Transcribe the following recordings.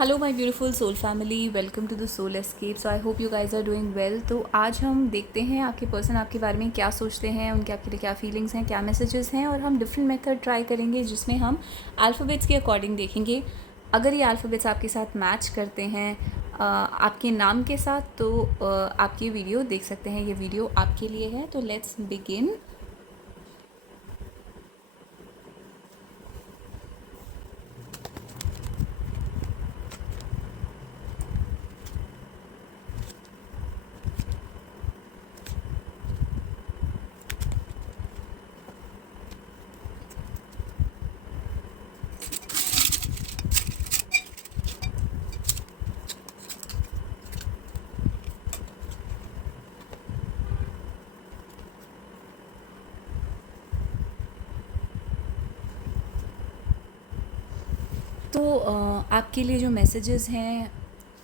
Hello my beautiful soul family, welcome to the soul escape. So I hope you guys are doing well. तो आज हम देखते हैं आपके पर्सन आपके बारे में क्या सोचते हैं, उनके आपके लिए क्या फीलिंग्स हैं, क्या मैसेजेस हैं, और हम डिफरेंट मेथड ट्राई करेंगे जिसमें हम अल्फ़ाबेट्स के अकॉर्डिंग देखेंगे। अगर ये अल्फ़ाबेट्स आपके साथ मैच करते हैं आपके नाम के साथ, तो आप ये वीडियो देख सकते हैं। ये वीडियो आपके लिए है। तो लेट्स बिगिन। तो आपके लिए जो मैसेजेस हैं,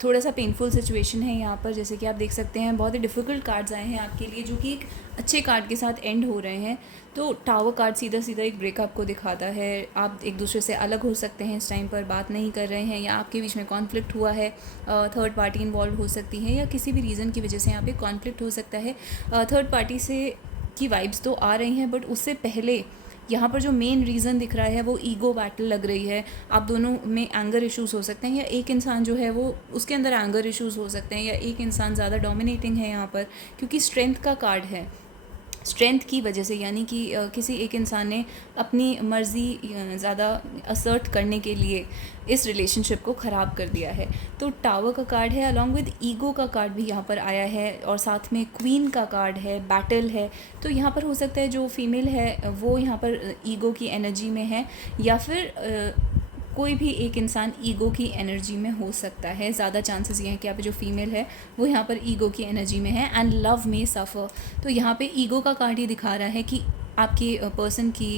थोड़ा सा पेनफुल सिचुएशन है यहाँ पर। जैसे कि आप देख सकते हैं, बहुत ही डिफ़िकल्ट कार्ड्स आए हैं आपके लिए, जो कि एक अच्छे कार्ड के साथ एंड हो रहे हैं। तो टावर कार्ड सीधा सीधा एक ब्रेकअप को दिखाता है। आप एक दूसरे से अलग हो सकते हैं, इस टाइम पर बात नहीं कर रहे हैं, या आपके बीच में कॉन्फ्लिक्ट हुआ है, थर्ड पार्टी इन्वॉल्व हो सकती है, या किसी भी रीज़न की वजह से यहाँ पे कॉन्फ्लिक्ट हो सकता है। थर्ड पार्टी से की वाइब्स तो आ रही हैं, बट उससे पहले यहाँ पर जो मेन रीज़न दिख रहा है वो ईगो बैटल लग रही है। आप दोनों में एंगर इश्यूज़ हो सकते हैं, या एक इंसान जो है वो उसके अंदर एंगर इश्यूज़ हो सकते हैं, या एक इंसान ज़्यादा डोमिनेटिंग है यहाँ पर, क्योंकि स्ट्रेंथ का कार्ड है। स्ट्रेंथ की वजह से, यानी कि किसी एक इंसान ने अपनी मर्ज़ी ज़्यादा असर्ट करने के लिए इस रिलेशनशिप को ख़राब कर दिया है। तो टावर का कार्ड है, अलॉन्ग विद ईगो का कार्ड भी यहाँ पर आया है, और साथ में क्वीन का कार्ड है, बैटल है। तो यहाँ पर हो सकता है जो फीमेल है वो यहाँ पर ईगो की एनर्जी में है, या फिर कोई भी एक इंसान ईगो की एनर्जी में हो सकता है। ज़्यादा चांसेस ये हैं कि यहाँ पे जो फीमेल है वो यहाँ पर ईगो की एनर्जी में है, एंड लव में सफ़र। तो यहाँ पे ईगो का कार्ड ये दिखा रहा है कि आपके पर्सन की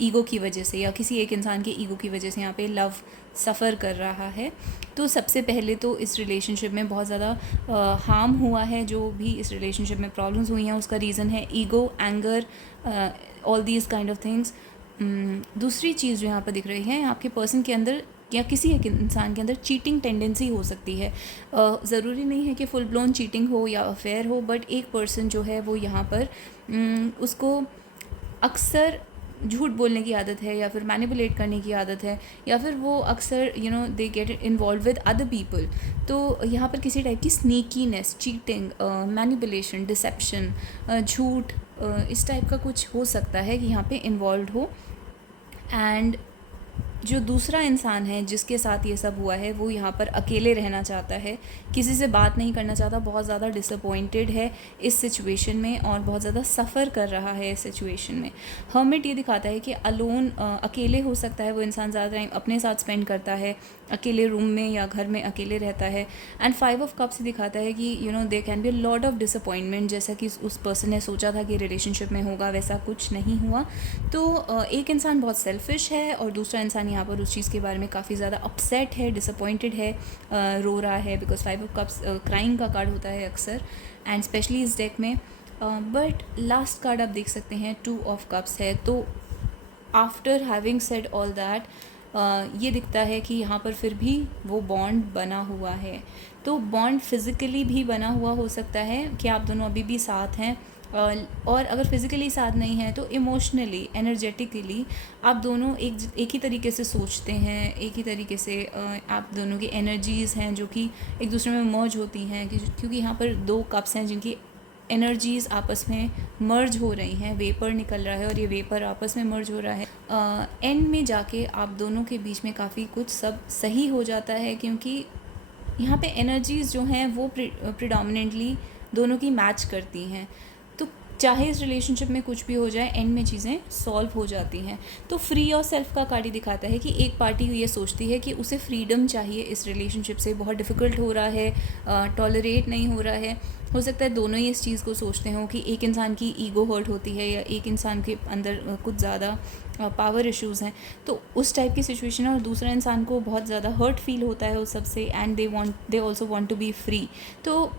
ईगो की वजह से, या किसी एक इंसान के ईगो की वजह से यहाँ पे लव सफ़र कर रहा है। तो सबसे पहले तो इस रिलेशनशिप में बहुत ज़्यादा हार्म हुआ है। जो भी इस रिलेशनशिप में प्रॉब्लम्स हुई हैं उसका रीज़न है ego, anger, all these kind of things. दूसरी चीज़ जो यहाँ पर दिख रही है, आपके पर्सन के अंदर या किसी एक इंसान के अंदर चीटिंग टेंडेंसी हो सकती है। ज़रूरी नहीं है कि फुल ब्लोन चीटिंग हो या अफेयर हो, बट एक पर्सन जो है वो यहाँ पर उसको अक्सर झूठ बोलने की आदत है, या फिर मैनिपुलेट करने की आदत है, या फिर वो अक्सर they get involve with other people. तो यहाँ पर किसी टाइप की स्नीकीनेस, चीटिंग, मैनिपुलेशन, डिसेप्शन, झूठ, इस टाइप का कुछ हो सकता है कि यहाँ पे इन्वॉल्व हो। एंड जो दूसरा इंसान है जिसके साथ ये सब हुआ है वो यहाँ पर अकेले रहना चाहता है, किसी से बात नहीं करना चाहता, बहुत ज़्यादा डिसअपॉइंटेड है इस सिचुएशन में, और बहुत ज़्यादा सफ़र कर रहा है इस सिचुएशन में। हर्मिट ये दिखाता है कि अलोन, अकेले हो सकता है वो इंसान, ज़्यादा टाइम अपने साथ स्पेंड करता है, अकेले रूम में या घर में अकेले रहता है। एंड 5 ऑफ कप्स दिखाता है कि they can be a lot of disappointment, जैसा कि उस पर्सन ने सोचा था कि रिलेशनशिप में होगा, वैसा कुछ नहीं हुआ। तो एक इंसान बहुत सेल्फिश है, और दूसरा इंसान यहाँ पर उस चीज़ के बारे में काफ़ी ज़्यादा अपसेट है, डिसअपॉइंटेड है, रो रहा है, बिकॉज 5 ऑफ कप्स क्राइंग का कार्ड होता है अक्सर, एंड स्पेशली इस डेक में। बट लास्ट कार्ड आप देख सकते हैं 2 ऑफ कप्स है। तो after having said all that, ये दिखता है कि यहाँ पर फिर भी वो बॉन्ड बना हुआ है। तो बॉन्ड फिज़िकली भी बना हुआ हो सकता है कि आप दोनों अभी भी साथ हैं, और अगर फिज़िकली साथ नहीं है तो इमोशनली, एनर्जेटिकली आप दोनों एक ही तरीके से सोचते हैं, एक ही तरीके से आप दोनों की एनर्जीज़ हैं जो कि एक दूसरे में मर्ज होती हैं, क्योंकि यहाँ पर 2 कप्स हैं जिनकी एनर्जीज़ आपस में मर्ज हो रही हैं, वेपर निकल रहा है और ये वेपर आपस में मर्ज हो रहा है। एंड में जाके आप दोनों के बीच में काफ़ी कुछ सब सही हो जाता है, क्योंकि यहाँ पे एनर्जीज़ जो हैं वो प्रिडोमिनेंटली दोनों की मैच करती हैं। तो चाहे इस रिलेशनशिप में कुछ भी हो जाए, एंड में चीज़ें सॉल्व हो जाती हैं। तो फ्री और सेल्फ का कार्ड दिखाता है कि एक पार्टी ये सोचती है कि उसे फ्रीडम चाहिए इस रिलेशनशिप से, बहुत डिफ़िकल्ट हो रहा है, टॉलरेट नहीं हो रहा है। हो सकता है दोनों ही इस चीज़ को सोचते हों कि एक इंसान की ईगो हर्ट होती है, या एक इंसान के अंदर कुछ ज़्यादा पावर इश्यूज़ हैं, तो उस टाइप की सिचुएशन है, और दूसरा इंसान को बहुत ज़्यादा हर्ट फील होता है उस सब से, and they also want to be free. तो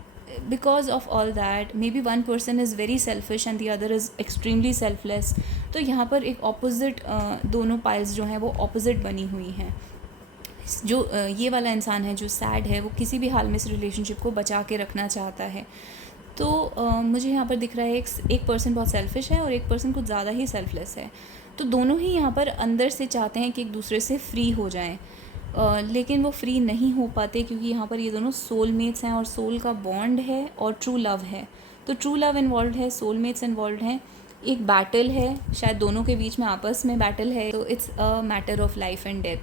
because of all that, maybe one person is very selfish and the other is extremely selfless। तो यहाँ पर एक ऑपोजिट, दोनों पाइल्स जो हैं वो ऑपोजिट बनी हुई हैं। जो ये वाला इंसान है जो सैड है, वो किसी भी हाल में इस रिलेशनशिप को बचा के रखना चाहता है। तो मुझे यहाँ पर दिख रहा है एक पर्सन बहुत सेल्फिश है और एक पर्सन कुछ ज़्यादा ही सेल्फलेस है। तो दोनों ही यहाँ पर अंदर से चाहते हैं कि एक दूसरे से फ्री हो जाएं, लेकिन वो फ्री नहीं हो पाते क्योंकि यहाँ पर ये दोनों सोलमेट्स हैं और सोल का बॉन्ड है और ट्रू लव है। तो ट्रू लव इन्वॉल्व है, सोलमेट्स इन्वॉल्व हैं, एक बैटल है, शायद दोनों के बीच में आपस में बैटल है। तो it's a matter of life and death.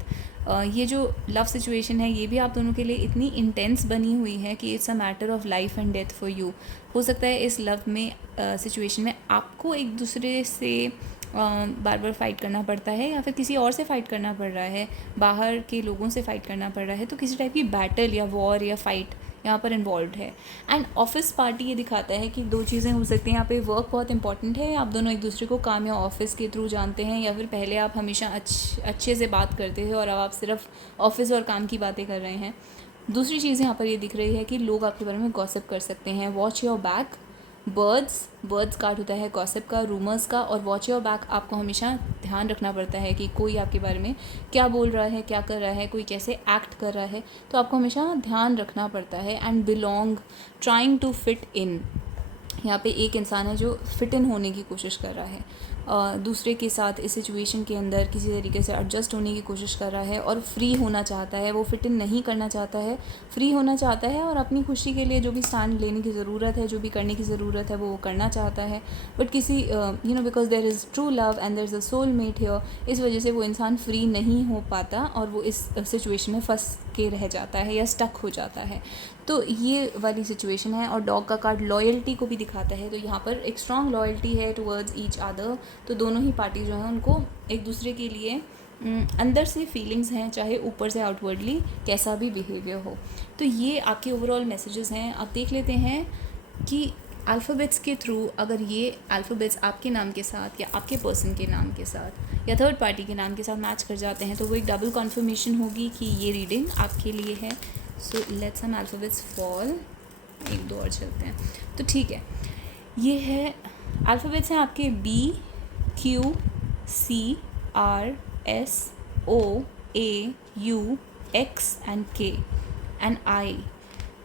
ये जो लव सिचुएशन है ये भी आप दोनों के लिए इतनी इंटेंस बनी हुई है कि it's a matter of life and death for you. हो सकता है इस लव में सिचुएशन में आपको एक दूसरे से बार बार फाइट करना पड़ता है या फिर किसी और से फाइट करना पड़ रहा है, बाहर के लोगों से फाइट करना पड़ रहा है। तो किसी टाइप की बैटल या वॉर या फाइट यहाँ पर इन्वॉल्व है। एंड ऑफिस पार्टी ये दिखाता है कि दो चीज़ें हो सकती हैं यहाँ पे। वर्क बहुत इंपॉर्टेंट है, आप दोनों एक दूसरे को काम या ऑफिस के थ्रू जानते हैं, या फिर पहले आप हमेशा अच्छे से बात करते थे और अब आप सिर्फ ऑफिस और काम की बातें कर रहे हैं। दूसरी चीज़ यहाँ पर ये दिख रही है कि लोग आपके बारे में गॉसिप कर सकते हैं। Watch your back. Birds card होता है गॉसिप का, रूमर्स का, और वॉच योर बैक आपको हमेशा ध्यान रखना पड़ता है कि कोई आपके बारे में क्या बोल रहा है, क्या कर रहा है, कोई कैसे एक्ट कर रहा है। तो आपको हमेशा ध्यान रखना पड़ता है। And belong, trying to fit in. यहाँ पे एक इंसान है जो फिट इन होने की कोशिश कर रहा है, दूसरे के साथ इस सिचुएशन के अंदर किसी तरीके से एडजस्ट होने की कोशिश कर रहा है और फ्री होना चाहता है। वो फिट इन नहीं करना चाहता है, फ्री होना चाहता है और अपनी खुशी के लिए जो भी स्टैंड लेने की ज़रूरत है, जो भी करने की ज़रूरत है वो करना चाहता है। बट किसी because there is true love and there is a soul mate here, इस वजह से वो इंसान फ्री नहीं हो पाता और वो इस सिचुएशन में फंस के रह जाता है या स्टक हो जाता है। तो ये वाली सिचुएशन है। और डॉग का कार्ड लॉयल्टी को भी दिखाता है। तो यहाँ पर एक स्ट्रॉन्ग लॉयल्टी है टुवर्ड्स ईच अदर। तो दोनों ही पार्टी जो है उनको एक दूसरे के लिए अंदर से फीलिंग्स हैं, चाहे ऊपर से आउटवर्डली कैसा भी बिहेवियर हो। तो ये आपके ओवरऑल मैसेजेस हैं। आप देख लेते हैं कि अल्फ़ाबेट्स के थ्रू अगर ये अल्फ़ाबेट्स आपके नाम के साथ या आपके पर्सन के नाम के साथ या थर्ड पार्टी के नाम के साथ मैच कर जाते हैं तो वो एक डबल कन्फर्मेशन होगी कि ये रीडिंग आपके लिए है। So let's some alphabets fall. एक दो और चलते हैं। तो ठीक है, ये है अल्फ़ाबेट्स हैं आपके BQCRSOAUX and K and I।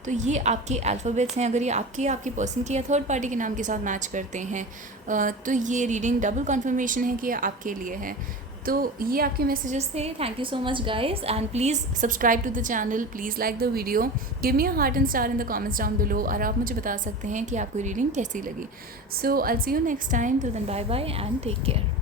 तो ये आपके अल्फ़ाबेट्स हैं। अगर ये आपके पर्सन के या थर्ड पार्टी के नाम के साथ मैच करते हैं तो ये रीडिंग डबल कन्फर्मेशन है कि ये आपके लिए है। तो ये आपके मैसेजेस थे। Thank you so much guys and please subscribe to the channel, please like the video, give me a heart and star in the comments down below. और आप मुझे बता सकते हैं कि आपको रीडिंग कैसी लगी। So I will see you next time. Till then bye bye and take care.